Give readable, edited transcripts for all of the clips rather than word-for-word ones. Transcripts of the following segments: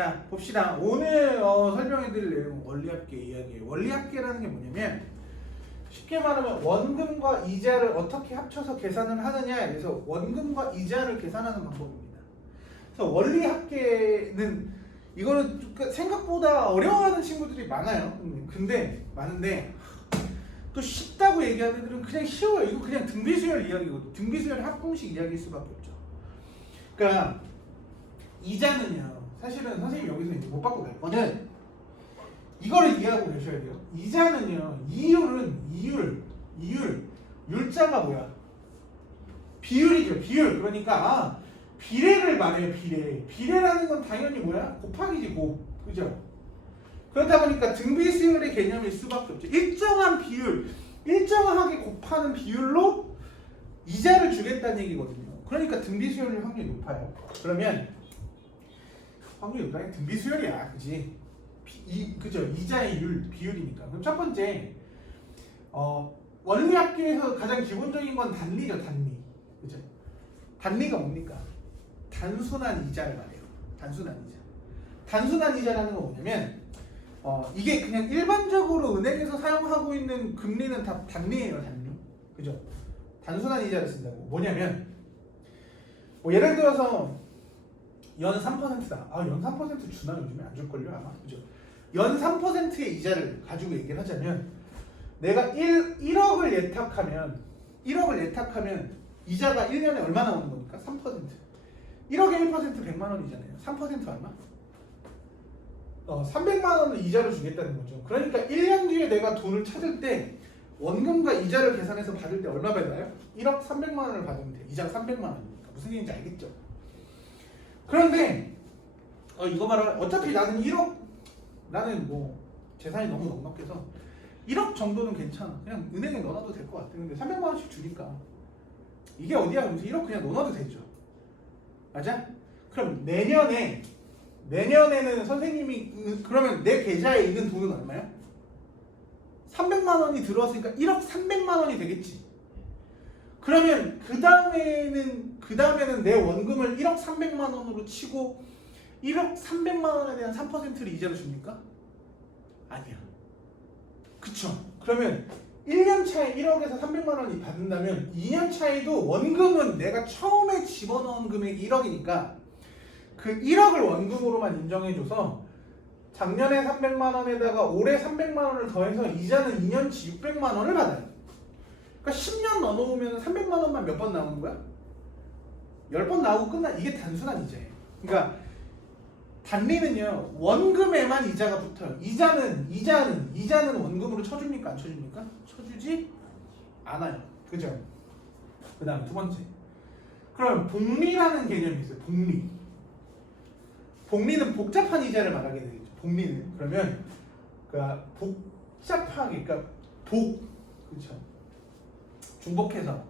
자, 봅시다. 오늘 설명해드릴 내용은 원리합계 이야기예요. 원리합계라는 게 뭐냐면 쉽게 말하면 원금과 이자를 어떻게 합쳐서 계산을 하느냐에 대해서 원금과 이자를 계산하는 방법입니다. 그래서 원리합계는 이거는 생각보다 어려워하는 친구들이 많아요. 근데 많은데 또 쉽다고 얘기하는 애들은 그냥 쉬워요. 이거 그냥 등비수열 이야기거든요. 등비수열 합공식 이야기일 수밖에 없죠. 그러니까 이자는요. 사실은 선생님이 여기서 이제 못 받고 갈 거는 이거를 이해하고 계셔야 돼요. 이자는요. 율자가 뭐야? 비율이죠. 비율. 그러니까 비례를 말해요. 비례라는 건 당연히 뭐야? 곱하기지 곱. 그죠? 그러다 보니까 등비수열의 개념일 수밖에 없죠. 일정한 비율, 일정하게 곱하는 비율로 이자를 주겠다는 얘기거든요. 그러니까 등비수열 확률이 높아요. 그러면 확률이 높다니 등비수열이야, 그지? 그죠? 이자의 비율이니까. 그럼 첫 번째, 원리합계에서 가장 기본적인 건 단리죠, 단리. 그죠? 단리가 뭡니까? 단순한 이자를 말해요. 단순한 이자. 단순한 이자라는 건 뭐냐면, 이게 그냥 일반적으로 은행에서 사용하고 있는 금리는 다 단리예요, 단리. 그죠? 단순한 이자를 쓴다고. 뭐냐면, 뭐 예를 들어서 연 3%다. 연 3% 주나 요즘에 안 줄걸요 아마. 그죠? 연 3%의 이자를 가지고 얘기를 하자면 내가 1억을 예탁하면 이자가 1년에 얼마 나오는 겁니까? 3%. 1억에 1% 100만 원이잖아요. 3% 얼마? 300만 원을 이자로 주겠다는 거죠. 그러니까 1년 뒤에 내가 돈을 찾을 때 원금과 이자를 계산해서 받을 때 얼마 받아요? 1억 300만 원을 받으면 돼. 이자가 300만 원이니까. 무슨 얘기인지 알겠죠? 그런데 이거 말하면 어차피 나는 뭐 재산이 너무 넉넉해서 1억 정도는 괜찮아. 그냥 은행에 넣어놔도 될 것 같아. 근데 300만 원씩 주니까 이게 어디야? 그러면서 1억 그냥 넣어놔도 되죠. 맞아? 그럼 내년에는 선생님이 그러면 내 계좌에 있는 돈은 얼마야? 300만 원이 들어왔으니까 1억 300만 원이 되겠지. 그러면 그 다음에는 내 원금을 1억 300만 원으로 치고 1억 300만 원에 대한 3%를 이자로 줍니까? 아니야. 그쵸? 그러면 1년 차에 1억에서 300만 원이 받는다면 2년 차에도 원금은 내가 처음에 집어넣은 금액이 1억이니까 그 1억을 원금으로만 인정해줘서 작년에 300만 원에다가 올해 300만 원을 더해서 이자는 2년치 600만 원을 받아요. 그러니까 10년 넣어놓으면 300만 원만 몇 번 나오는 거야? 10번 나오고 끝나. 이게 단순한 이자예요. 그러니까 단리는요 원금에만 이자가 붙어요. 이자는 원금으로 쳐줍니까? 안 쳐줍니까? 쳐주지 않아요. 그죠? 그 다음 두 번째. 그럼 복리라는 개념이 있어요. 복리는 복잡한 이자를 말하게 되겠죠. 복리는 그러면 그러니까 복잡하게 그러니까 그렇죠. 중복해서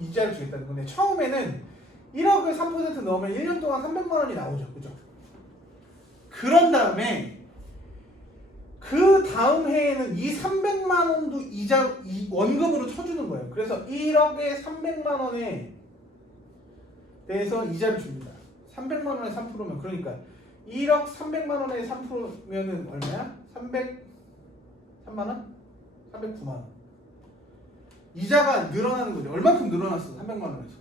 이자를 주겠다는 건데 처음에는 1억을 3% 넣으면 1년 동안 300만 원이 나오죠. 그죠? 그런 다음에 그 다음 해에는 이 300만 원도 원금으로 쳐주는 거예요. 그래서 1억에 300만 원에 대해서 이자를 줍니다. 300만 원에 3%면 그러니까 1억 300만 원에 3%면은 얼마야? 303만 원? 309만 원. 이자가 늘어나는 거죠. 얼마큼 늘어났어? 300만 원에서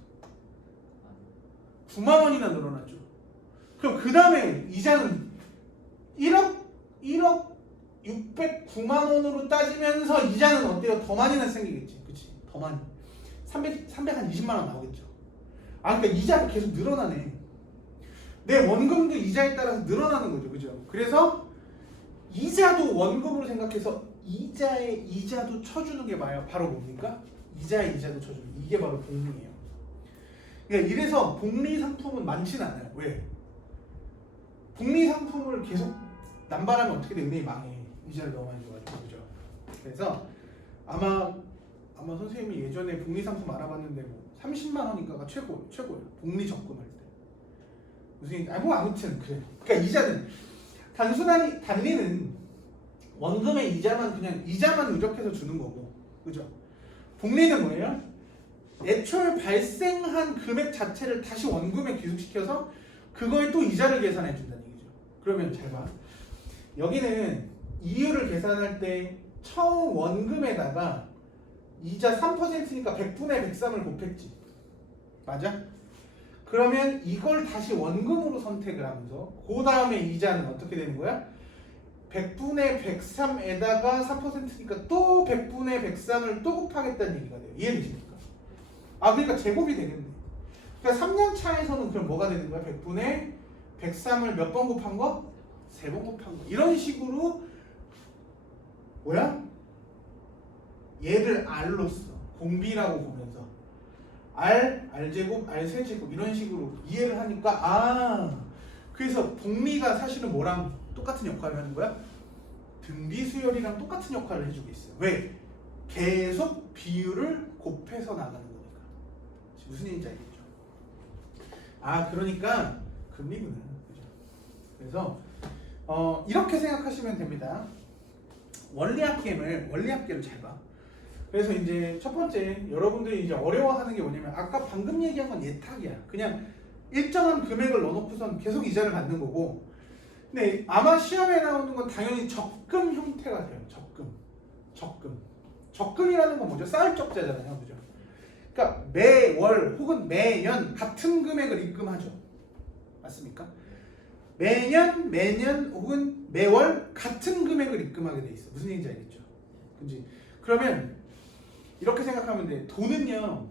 9만 원이나 늘어났죠. 그럼 그 다음에 이자는 1억 609만 원으로 따지면서 이자는 어때요? 더 많이나 생기겠지. 그치? 더 많이. 320만 원 나오겠죠. 그러니까 이자가 계속 늘어나네. 내 원금도 이자에 따라서 늘어나는 거죠. 그죠? 그래서 이자도 원금으로 생각해서 이자에 이자도 쳐주는 게 바로 뭡니까? 이자에 이자도 쳐주는 이게 바로 복리예요. 그러니까 이래서 복리 상품은 많지는 않아요. 왜? 복리 상품을 계속 남발하면 어떻게 돼? 은행이 망해. 이자를 너무 많이 줘가지고. 그죠? 그래서 아마 선생님이 예전에 복리 상품 알아봤는데 뭐 30만 원인가가 최고예요. 복리 적금할 때. 무슨 아무튼 그래. 그러니까 이자는 단리는 원금의 이자만 누적해서 주는 거고, 그죠? 복리는 뭐예요? 애초에 발생한 금액 자체를 다시 원금에 귀속시켜서 그거에 또 이자를 계산해 준다는 얘기죠. 그러면 잘 봐. 여기는 이율을 계산할 때 처음 원금에다가 이자 3%니까 100분의 103을 곱했지. 맞아? 그러면 이걸 다시 원금으로 선택을 하면서 그 다음에 이자는 어떻게 되는 거야? 100분의 103에다가 3%니까 또 100분의 103을 또 곱하겠다는 얘기가 돼요. 이해되십니까? 아 그러니까 제곱이 되겠네. 그러니까 3년 차에서는 그럼 뭐가 되는 거야? 100분의 103을 몇 번 곱한 거? 3번 곱한 거. 이런 식으로 뭐야? 얘를 R로서 공비라고 보면서 R제곱, R세제곱 이런 식으로 이해를 하니까 아 그래서 복리가 사실은 뭐랑 똑같은 역할을 하는 거야? 등비수열이랑 똑같은 역할을 해주고 있어요. 왜? 계속 비율을 곱해서 나가는 거니까. 무슨 얘기인지 알겠죠? 아 그러니까 금리구나. 그죠? 그래서 이렇게 생각하시면 됩니다. 원리합계를 잘 봐. 그래서 이제 첫 번째 여러분들이 이제 어려워하는 게 뭐냐면 아까 방금 얘기한 건 예탁이야. 그냥 일정한 금액을 넣어놓고선 계속 이자를 받는 거고. 근데 아마 시험에 나오는 건 당연히 적금 형태가 돼요. 적금이라는 건 뭐죠? 쌓을 적자잖아요. 그죠? 그러니까 매월 혹은 매년 같은 금액을 입금하죠. 맞습니까? 매년 혹은 매월 같은 금액을 입금하게 돼 있어. 무슨 얘기인지 알겠죠? 그지? 그러면 이렇게 생각하면 돼. 돈은요,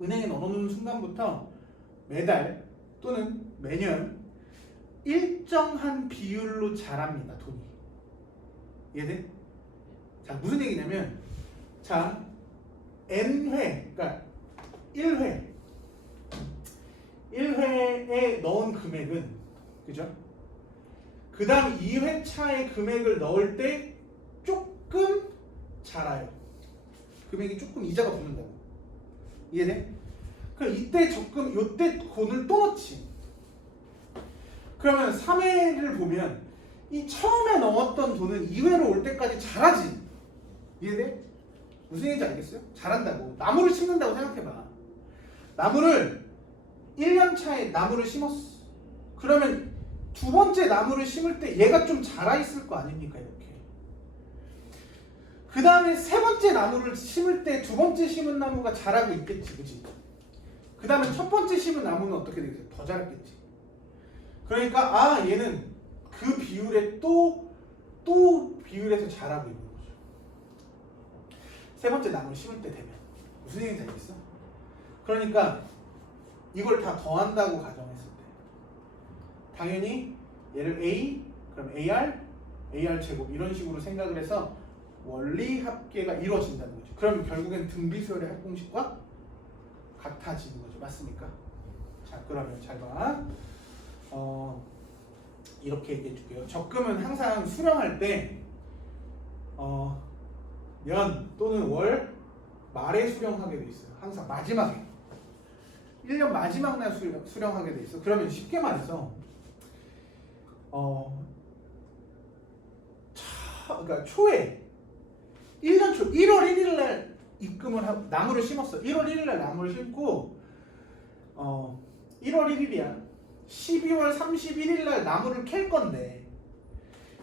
은행에 넣어놓는 순간부터 매달 또는 매년 일정한 비율로 자랍니다. 돈이. 이해돼? 자, 무슨 얘기냐면, 자, N회, 그러니까 1회에 넣은 금액은, 그죠? 그 다음 2회차에 금액을 넣을 때 조금 자라요. 금액이 조금 이자가 붙는다고. 이해돼? 그럼 이때 적금, 요때 돈을 또 넣지. 그러면 3회를 보면 이 처음에 넣었던 돈은 2회로 올 때까지 자라지. 이해돼? 무슨 얘기인지 알겠어요? 자란다고. 나무를 심는다고 생각해봐. 나무를 1년 차에 나무를 심었어. 그러면 두 번째 나무를 심을 때 얘가 좀 자라 있을 거 아닙니까? 이렇게. 그 다음에 세 번째 나무를 심을 때 두 번째 심은 나무가 자라고 있겠지. 그치? 그 다음에 첫 번째 심은 나무는 어떻게 되겠어요? 더 자랐겠지. 그러니까 아 얘는 그 비율에 또 비율에서 자라고 있는 거죠. 세 번째 나무를 심을 때 되면 무슨 얘기인지 알겠어? 그러니까 이걸 다 더한다고 가정했을 때 당연히 얘를 A 그럼 AR 제곱 이런 식으로 생각을 해서 원리 합계가 이루어진다는 거죠. 그럼 결국엔 등비수열의 합공식과 같아지는 거죠. 맞습니까? 자 그러면 잘 봐. 이렇게 얘기해 줄게요. 적금은 항상 수령할 때 년 또는 월 말에 수령하게 돼 있어요. 항상 마지막에 1년 마지막 날 수령하게 돼 있어. 그러면 쉽게 말해서 그러니까 초에 1년 초 1월 1일 날 입금을 하고 나무를 심었어. 1월 1일 날 나무를 심고 1월 1일이야. 12월 31일 날 나무를 캘 건데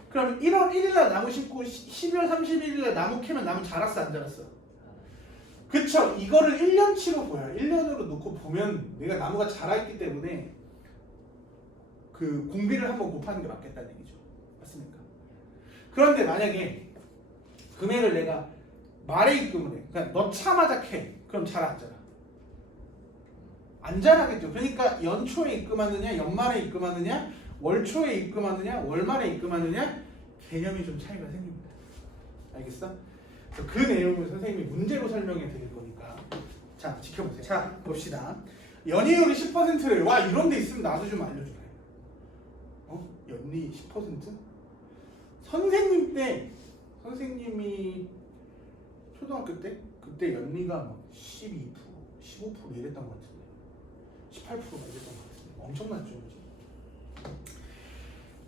그럼 1월 1일 날 나무 심고 12월 31일 날 나무 캐면 나무 자랐어 안 자랐어? 그쵸. 이거를 1년치로 보여. 1년으로 놓고 보면 내가 나무가 자라있기 때문에 그 공비를 한번 곱하는 게 맞겠다는 얘기죠. 맞습니까? 그런데 만약에 금액을 내가 말에 입금을 해. 그러니까 넣자마자 캐. 그럼 잘 안 자라. 안 자라겠죠. 그러니까 연초에 입금하느냐, 연말에 입금하느냐, 월초에 입금하느냐, 월말에 입금하느냐 개념이 좀 차이가 생깁니다. 알겠어? 그 내용을 선생님이 문제로 설명해 드릴 거니까 자 지켜보세요. 자 봅시다. 연이율이 10%래요. 와 이런 데 있으면 나도 좀 알려주래. 연리 10%? 선생님 때 선생님이 초등학교 때 그때 연리가 막 12%, 15% 이랬던 것 같은데 18%가 이랬던 것 같은데 엄청났죠. 그치?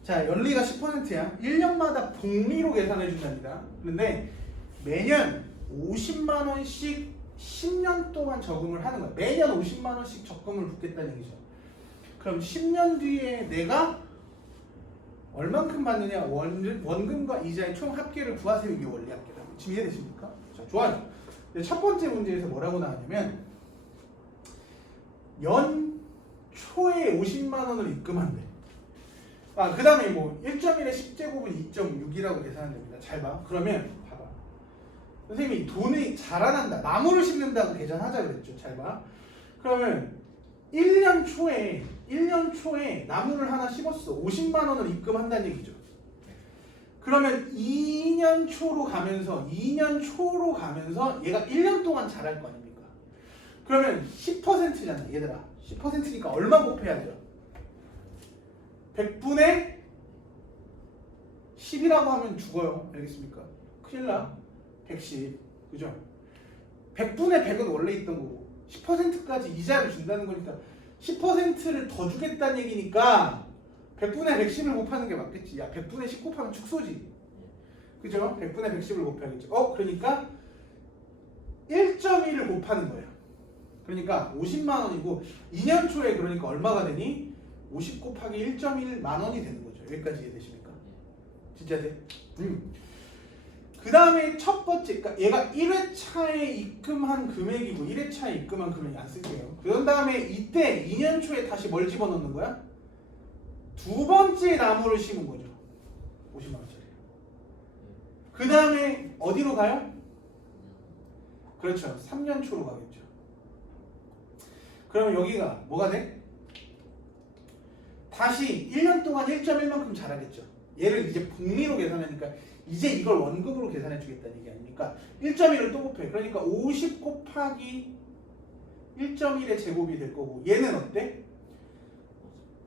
자 연리가 10%야. 1년마다 복리로 계산해 준답니다. 그런데 매년 50만 원씩 10년 동안 적금을 하는 거야. 매년 50만 원씩 적금을 붓겠다는 얘기죠. 그럼 10년 뒤에 내가 얼만큼 받느냐? 원금과 이자의 총 합계를 구하세요. 이게 원리 합계다. 지금 이해되십니까? 자, 좋아요. 첫 번째 문제에서 뭐라고 나왔냐면 연초에 50만 원을 입금한대. 그 다음에 뭐 1.1의 10제곱은 2.6이라고 계산하면 됩니다. 잘 봐. 그러면 봐봐. 선생님이 돈이 자라난다. 나무를 심는다고 계산하자 그랬죠. 잘 봐. 그러면 1년 초에 나무를 하나 심었어. 50만 원을 입금한다는 얘기죠. 그러면 2년 초로 가면서 얘가 1년 동안 자랄 거 아닙니까? 그러면 10%잖아, 얘들아. 10%니까 얼마 곱해야죠? 100분의 10이라고 하면 죽어요. 알겠습니까? 큰일 나. 110. 그죠? 100분의 100은 원래 있던 거고 10%까지 이자를 준다는 거니까 10%를 더 주겠다는 얘기니까 100분의 110을 곱하는 게 맞겠지. 야, 100분의 10 곱하면 축소지. 그죠? 100분의 110을 곱해야겠죠. 그러니까 1.1을 곱하는 거예요. 그러니까 50만 원이고 2년 초에 그러니까 얼마가 되니? 50 곱하기 1.1만 원이 되는 거죠. 여기까지 이해되십니까? 진짜 돼? 그 다음에 첫 번째, 그러니까 얘가 1회차에 입금한 금액이고 1회차에 입금한 금액이 안 쓸게요. 그런 다음에 이때 2년 초에 다시 뭘 집어넣는 거야? 두 번째 나무를 심은 거죠. 50만 원짜리. 그 다음에 어디로 가요? 그렇죠. 3년 초로 가겠죠. 그러면 여기가 뭐가 돼? 다시 1년 동안 1.1만큼 자라겠죠. 얘를 이제 복리로 계산하니까 이제 이걸 원금으로 계산해 주겠다는 얘기 아닙니까? 1.1을 또 곱해. 그러니까 50 곱하기 1.1의 제곱이 될 거고 얘는 어때?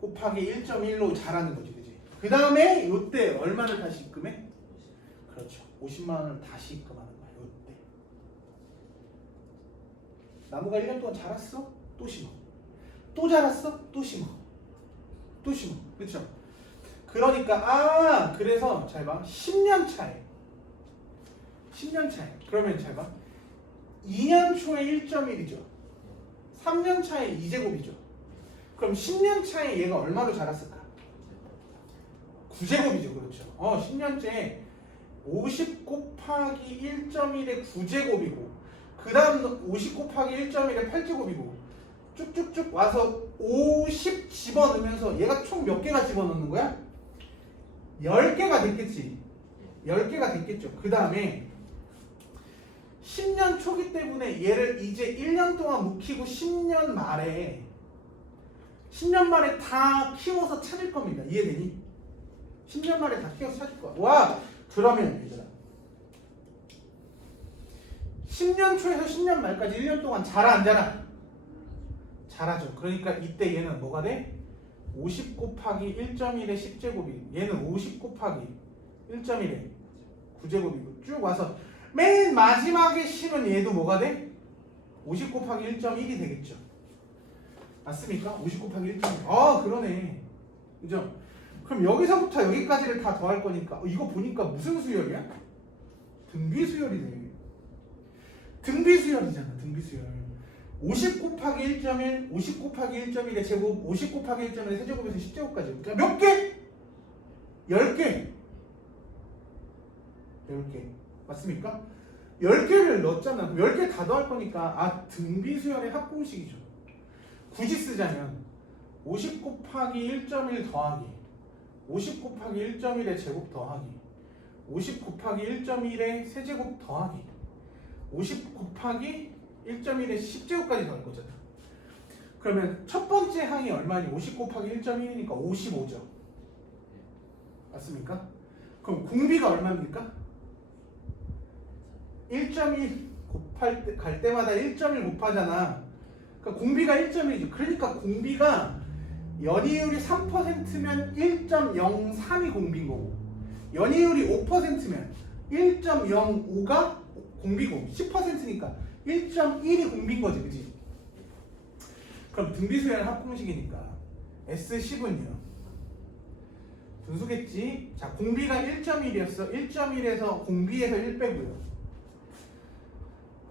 곱하기 1.1로 자라는 거지. 그지? 그 다음에 이때 얼마를 다시 입금해? 그렇죠. 50만 원을 다시 입금하는 거야. 이때. 나무가 1년 동안 자랐어? 또 심어. 또 자랐어? 또 심어. 또 심어. 그렇죠? 그러니까 그래서 잘 봐. 10년 차에. 그러면 잘 봐. 2년 초에 1.1이죠. 3년 차에 2제곱이죠. 그럼 10년 차에 얘가 얼마로 자랐을까? 9제곱이죠. 그렇죠. 10년째 50 곱하기 1.1의 9제곱이고 그 다음 50 곱하기 1.1의 8제곱이고 쭉쭉쭉 와서 50 집어넣으면서 얘가 총 몇 개가 집어넣는 거야? 10개가 됐겠지. 10개가 됐겠죠. 그 다음에 10년 초기 때문에 얘를 이제 1년 동안 묵히고 10년 말에 다 키워서 찾을 겁니다. 이해되니? 10년 말에 다 키워서 찾을 거야. 와! 그러면 얘들아 10년 초에서 10년 말까지 1년 동안 자라 안 자라? 잘하죠. 그러니까 이때 얘는 뭐가 돼? 50 곱하기 1.1의 10제곱이 얘는 50 곱하기 1.1의 9제곱이고 쭉 와서 맨 마지막에 심은 얘도 뭐가 돼? 50 곱하기 1.1이 되겠죠. 맞습니까? 50 곱하기 1.1. 그러네. 그죠? 그럼 여기서부터 여기까지를 다 더할 거니까 이거 보니까 무슨 수열이야? 등비수열이네. 등비수열이잖아. 등비수열. 50 곱하기 1.1, 50 곱하기 1.1의 제곱, 50 곱하기 1.1의 세제곱에서 10제곱까지. 그러니까 몇 개? 10개. 10개. 맞습니까? 10개를 넣었잖아. 10개 다 더할 거니까 등비수열의 합공식이죠. 굳이 쓰자면 50 곱하기 1.1 더하기 50 곱하기 1.1의 제곱 더하기 50 곱하기 1.1의 세제곱 더하기 50 곱하기 1.1의 10제곱까지 더할 거잖아. 그러면 첫 번째 항이 얼마니? 50 곱하기 1.1이니까 55죠. 맞습니까? 그럼 공비가 얼마입니까? 1.1 갈 때마다 1.1 곱하잖아. 그러니까 공비가 1.1이죠. 그러니까 공비가 연이율이 3%면 1.03이 공비인 거고 연이율이 5%면 1.05가 공비고 10%니까 1.1이 공비인 거지. 그치? 그럼 등비수열 합공식이니까 S10은요 분수겠지? 자, 공비가 1.1이었어. 1.1에서 공비에서 1 빼고요.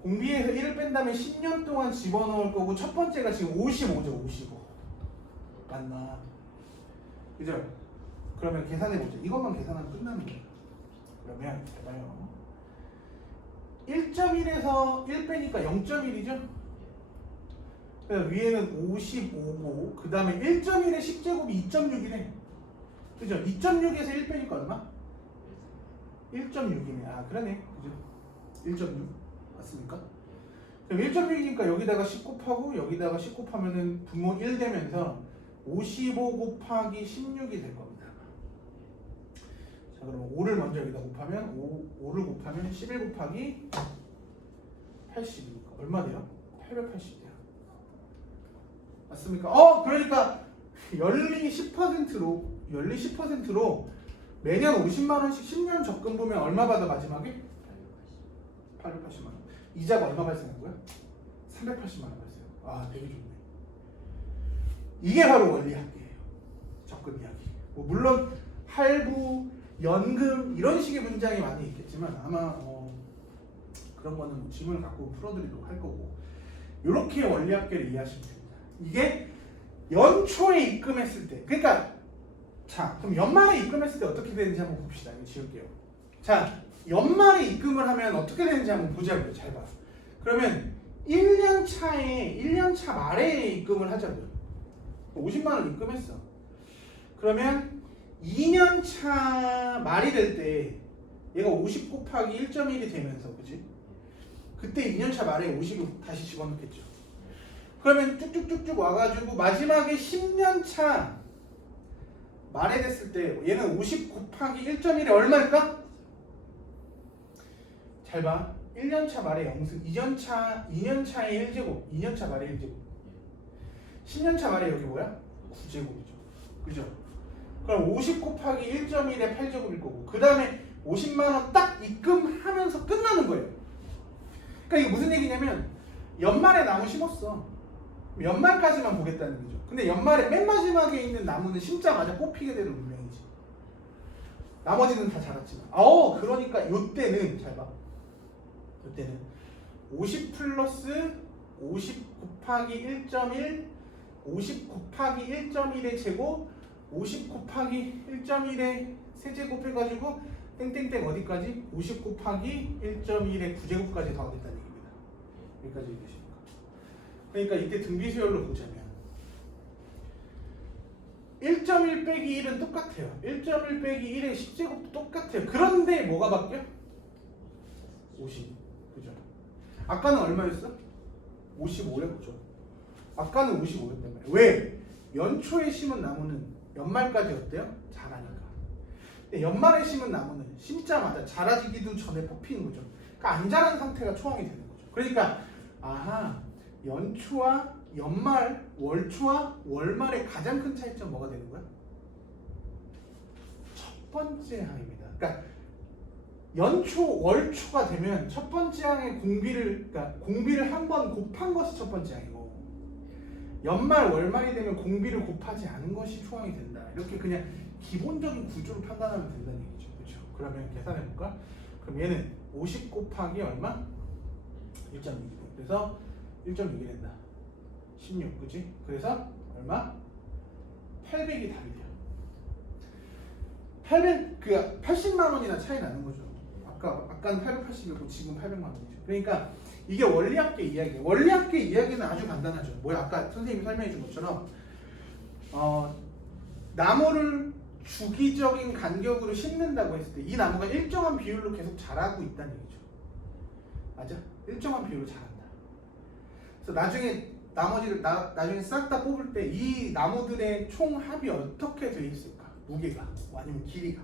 공비에서 1을 뺀 다음에 10년 동안 집어넣을 거고 첫 번째가 지금 55죠. 55. 맞나? 그죠? 그러면 계산해보자. 이것만 계산하면 끝나는 거야. 그러면 봐봐요. 1.1에서 1 빼니까 0.1이죠? 위에는 55고 그 다음에 1.1의 10제곱이 2.6이래. 그죠? 2.6에서 1 빼니까 얼마? 1.6이네. 아 그러네. 그죠? 1.6 맞습니까? 그럼 1.6이니까 여기다가 10 곱하고 여기다가 10 곱하면은 분모 1 되면서 55 곱하기 16이 될 겁니다. 자 그럼 5를 먼저 여기다 곱하면 5를 곱하면 11 곱하기 80이니까 얼마 돼요? 880이야. 맞습니까? 그러니까 연리 10%로 매년 50만 원씩 10년 적금 보면 얼마 받아 마지막에? 880만 원. 이자가 얼마 발생하고요? 380만 원 발생. 아 되게 좋네. 이게 바로 원리학계예요. 적금 이야기. 뭐 물론 할부, 연금 이런 식의 문장이 많이 있겠지만 아마 그런 거는 질문을 갖고 풀어드리도록 할 거고 이렇게 원리학계를 이해하시면 됩니다. 이게 연초에 입금했을 때 그러니까 자 그럼 연말에 입금했을 때 어떻게 되는지 한번 봅시다. 이거 지울게요. 자 연말에 입금을 하면 어떻게 되는지 한번 보자고요. 잘 봐. 그러면 1년 차 말에 입금을 하자고요. 50만 원 입금했어. 그러면 2년 차 말이 될 때 얘가 50 곱하기 1.1이 되면서 그지? 그때 2년 차 말에 50을 다시 집어넣겠죠. 그러면 쭉쭉쭉쭉 와가지고 마지막에 10년 차 말에 됐을 때 얘는 50 곱하기 1.1이 얼마일까? 잘 봐. 1년 차 말에 0승, 2년 차에 1제곱, 2년 차 말에 1제곱. 10년 차 말에 여기 뭐야? 9제곱이죠. 그죠? 그럼 50 곱하기 1.1에 8제곱일 거고 그 다음에 50만 원 딱 입금하면서 끝나는 거예요. 그러니까 이게 무슨 얘기냐면 연말에 나무 심었어. 연말까지만 보겠다는 거죠. 근데 연말에 맨 마지막에 있는 나무는 심자마자 뽑히게 되는 운명이지. 나머지는 다 자랐지만. 그러니까 요때는 잘 봐. 요때는 50 플러스 50 곱하기 1.1 50 곱하기 1.1의 제곱 50 곱하기 1.1의 세제곱 해가지고 땡땡땡 어디까지? 50 곱하기 1.1의 9제곱까지 더하겠다는 얘기입니다. 여기까지 이해되십니까? 그러니까 이때 등비수열로 보자면 1.1 빼기 1은 똑같아요. 1.1 빼기 1의 10제곱도 똑같아요. 그런데 뭐가 바뀌어? 50. 그죠? 아까는 얼마였어? 55였죠. 아까는 55였단 말이에요. 왜? 연초에 심은 나무는 연말까지 어때요? 자라니까. 근데 연말에 심은 나무는 심자마자 자라지기도 전에 뽑히는 거죠. 그러니까 안 자란 상태가 초항이 되는 거죠. 그러니까 연초와 연말, 월초와 월말의 가장 큰 차이점 뭐가 되는 거야? 첫 번째 항입니다. 그러니까 연초, 월초가 되면 첫 번째 항의 공비를 한 번 곱한 것이 첫 번째 항이고 연말, 월말이 되면 공비를 곱하지 않은 것이 초항이 된다. 이렇게 그냥 기본적인 구조를 판단하면 된다는 얘기죠. 그렇죠? 그러면 계산해볼까? 그럼 얘는 50 곱하기 얼마? 1.6이고 그래서 1.6이 된다. 16, 그치? 그래서 얼마? 800이 답이 돼요. 80만 원이나 차이 나는 거죠. 아까는 880이었고 지금 800만 원이죠. 그러니까 이게 원리학계 이야기예요. 원리학계 이야기는 아주 간단하죠. 아까 선생님이 설명해 준 것처럼 나무를 주기적인 간격으로 심는다고 했을 때 이 나무가 일정한 비율로 계속 자라고 있다는 얘기죠. 맞아? 일정한 비율로 자란다. 그래서 나중에 싹 다 뽑을 때 이 나무들의 총 합이 어떻게 돼 있을까? 무게가 아니면 길이가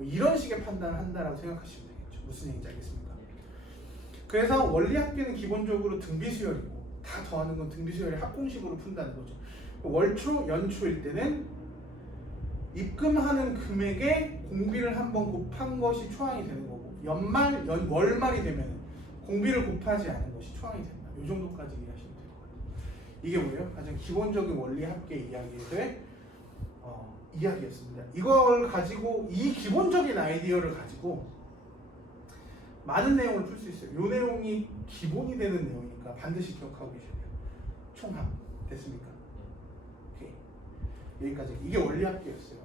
이런 식의 판단을 한다라고 생각하시면 되겠죠. 무슨 얘기인지 알겠습니까? 그래서 원리학계는 기본적으로 등비수열이고 다 더하는 건 등비수열의 합공식으로 푼다는 거죠. 월초, 연초일 때는 입금하는 금액에 공비를 한번 곱한 것이 초항이 되는 거고 연말, 월말이 되면 공비를 곱하지 않은 것이 초항이 된다. 이 정도까지 이해하시면 될 것 같아요. 이게 뭐예요? 가장 기본적인 원리학계 이야기에 대해 이야기였습니다. 이걸 가지고 이 기본적인 아이디어를 가지고 많은 내용을 풀 수 있어요. 이 내용이 기본이 되는 내용이니까 반드시 기억하고 계셔야 돼요. 총합 됐습니까? 오케이. 여기까지. 이게 원리합계였어요.